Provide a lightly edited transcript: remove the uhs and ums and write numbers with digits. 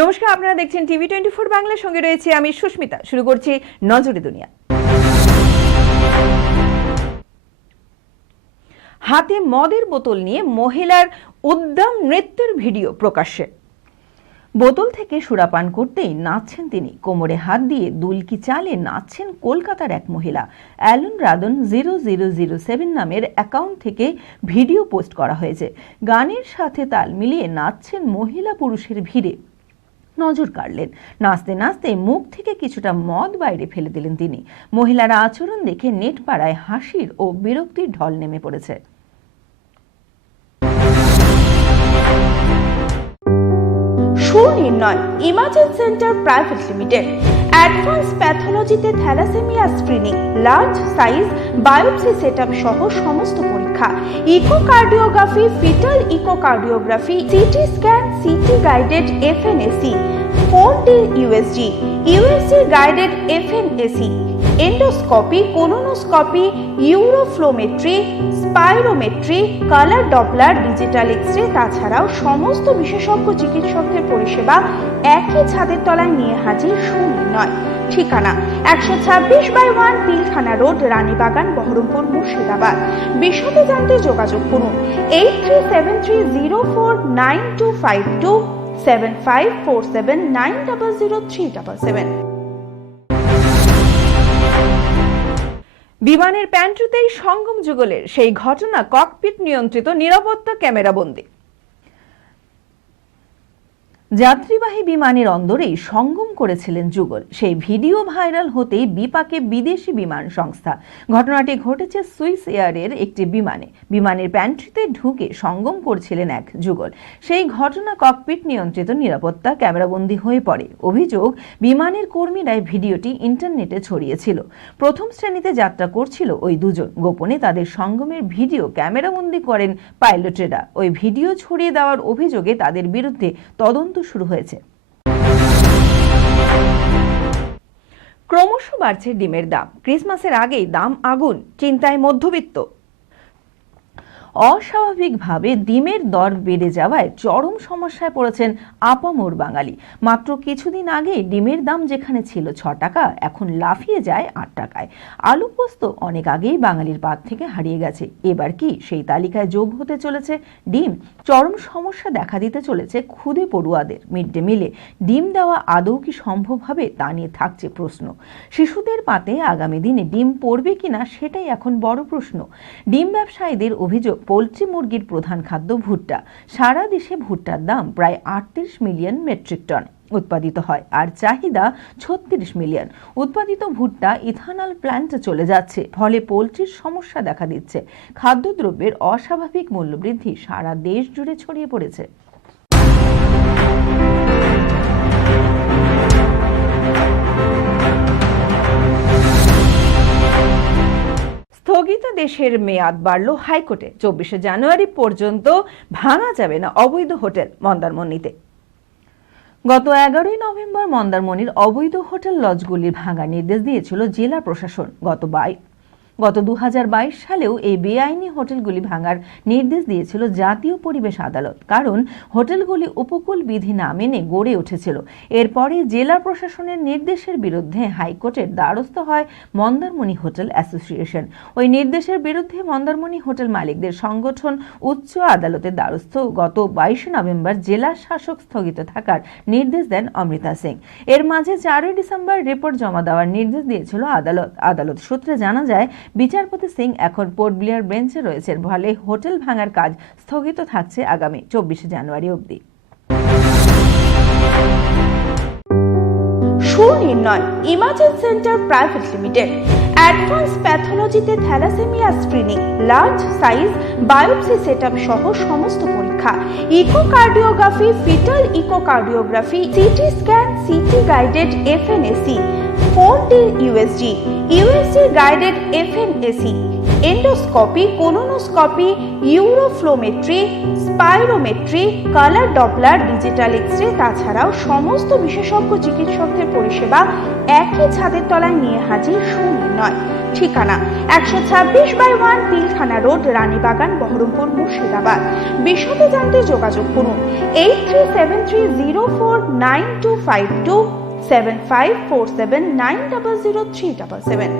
নমস্কার, আপনারা দেখছেন TV24 বাংলার সঙ্গে রয়েছে আমি সুস্মিতা। শুরু করছি নজরে দুনিয়া। হাতে মদের বোতল নিয়ে মহিলার উদ্দাম নৃত্যের ভিডিও প্রকাশ্যে। বোতল থেকে সুরাপান করতেই নাচছেন তিনি। কোমরে হাত দিয়ে দুলকি চালে নাচছেন কলকাতার এক মহিলা। অ্যালন রাদন 0007 নামের অ্যাকাউন্ট থেকে ভিডিও পোস্ট করা হয়েছে। গানের সাথে তাল মিলিয়ে নাচছেন মহিলা পুরুষের ভিড়ে। নজর কাড়লেন। নাচতে নাচতে মুখ থেকে কিছুটা মদ বাইরে ফেলে দিলেন তিনি। মহিলার আচরণ দেখে নেট পাড়ায় হাসির ও বিরক্তির ঢল নেমে পড়েছে। Sunirnoy imaging centre private limited advance প্যাথোলজিতে thalassaemia screening, large size biopsy setup সহ সমস্ত পরীক্ষা, echocardiography, fetal echocardiography, CT scan, CT guided FNAC, 4D USG, USG guided FNAC, endoscopy, colonoscopy, uroflowmetry, spirometry, colour Doppler, digital x ray, তাছাড়াও সমস্ত বিশেষজ্ঞ চিকিৎসকদের পরিষেবা একই ছাদের তলায় নিয়ে হাজির সুনির্ণয়। ঠিকানা 126/1 পিলখানা রোড, রানীবাগান, বহরমপুর, মুর্শিদাবাদ। বিশদে জানতে যোগাযোগ করুন 8373049252 7547900377। বিমানের প্যান্ট্রিতেই সঙ্গম যুগলের সেই ঘটনা ককপিট নিয়ন্ত্রিত নিরাপত্তা ক্যামেরাবন্দী। যাত্রীবাহী বিমানের অন্দরেই সঙ্গম করেছিলেন যুগল। সেই ভিডিও ভাইরাল হতেই বিপাকে বিদেশি বিমান সংস্থা। ঘটনাটি ঘটেছে সুইস এয়ারের একটি বিমানে। বিমানের প্যান্ট্রিতে ঢুকে সঙ্গম করছিলেন এক যুগল। সেই ঘটনা ককপিট নিয়ন্ত্রিত নিরাপত্তা ক্যামেরাবন্দী হয়ে পড়ে। অভিযোগ, বিমানের কর্মীরাই ভিডিওটি ইন্টারনেটে ছড়িয়েছিল। প্রথম শ্রেণীতে যাত্রা করছিল ওই দুজন। গোপনে তাদের সঙ্গমের ভিডিও ক্যামেরাবন্দী করেন পাইলটেরা। ওই ভিডিও ছড়িয়ে দেওয়ার অভিযোগে তাদের বিরুদ্ধে তদন্ত শুরু হয়েছে। ক্রমশ বাড়ছে ডিমের দাম। ক্রিসমাসের আগেই দাম আগুন, চিন্তায় মধ্যবিত্ত। অস্বাভাবিকভাবে ডিমের দর বেড়ে যাওয়ায় চরম সমস্যায় পড়েছেন আপামর বাঙালি। মাত্র কিছুদিন আগে ডিমের দাম যেখানে ছিল 6 টাকা, এখন লাফিয়ে যায় 8 টাকায়। আলু পোস্ত অনেক আগেই বাঙালির পাত থেকে হারিয়ে গেছে। এবার কি সেই তালিকায় যোগ হতে চলেছে ডিম? চরম সমস্যা দেখা দিতে চলেছে ক্ষুদে পড়ুয়াদের। মিড ডে মিলে ডিম দেওয়া আদৌ কি সম্ভব হবে, তা নিয়ে থাকছে প্রশ্ন। শিশুদের পাতে আগামী দিনে ডিম পড়বে কিনা, সেটাই এখন বড় প্রশ্ন। ডিম ব্যবসায়ীদের অভিযোগ, পোলট্রি মুরগির প্রধান খাদ্য ভুট্টা। সারা দেশে ভুট্টার দাম প্রায় 38 মিলিয়ন মেট্রিক টন উৎপাদিত হয়, আর চাহিদা 36 মিলিয়ন। উৎপাদিত ভুট্টা ইথানল প্ল্যান্টে চলে যাচ্ছে, ফলে পোলট্রির সমস্যা দেখা দিচ্ছে। খাদ্যদ্রব্যের অস্বাভাবিক মূল্যবৃদ্ধি সারা দেশ জুড়ে ছড়িয়ে পড়েছে। স্থগিতাদেশের মেয়াদ বাড়ল হাইকোর্টে। 24শে জানুয়ারি পর্যন্ত ভাঙা যাবে না অবৈধ হোটেল মন্দারমণিতে। গত 11ই নভেম্বর মন্দারমণির অবৈধ হোটেল লজগুলি ভাঙার নির্দেশ দিয়েছিল জেলা প্রশাসন। গত 2022 সালেও এই বেআইনি হোটেলগুলি ভাঙার নির্দেশ দিয়েছিল জাতীয় পরিবেশ আদালত। কারণ হোটেলগুলি উপকূল বিধি না মেনে গড়ে উঠেছিল। এরপরে জেলা প্রশাসনের নির্দেশের বিরুদ্ধে হাইকোর্টের দ্বারস্থ হয় মন্দারমণি হোটেল অ্যাসোসিয়েশন। ওই নির্দেশের বিরুদ্ধে মন্দারমণি হোটেল মালিকদের সংগঠন উচ্চ আদালতের দ্বারস্থ। গত 22শে নভেম্বর জেলা শাসক স্থগিত থাকার নির্দেশ দেন অমৃতা সিং। এর মাঝে 4ই ডিসেম্বর রিপোর্ট জমা দেওয়ার নির্দেশ দিয়েছিল আদালত। আদালত সূত্রে জানা যায়, বিচারপতি সিং এখন পোর্ট ব্লেয়ার বেঞ্চে রয়েছেন, ফলে হোটেল ভাঙার কাজ স্থগিত থাকছে আগামী 24শে জানুয়ারি অবধি। Sunirnoy imaging centre private limited advance প্যাথোলজিতে thalassaemia screening, large size biopsy setup সহ সমস্ত পরীক্ষা, echocardiography, fetal echocardiography, CT scan, CT guided FNAC, 4D USG, USG guided FNAC, endoscopy, colonoscopy, uroflowmetry, spirometry, color doppler, digital x-ray তাছাড়াও সমস্ত বিশেষজ্ঞ চিকিৎসকদের পরিষেবা একই ছাদের তলায় নিয়ে হাজির সুনির্ণয়। ঠিকানা 126/1 পিলখানা রোড, রানীবাগান, বহরমপুর, মুর্শিদাবাদ। বিশদে জানতে যোগাযোগ করুন 8373049252 7547900377।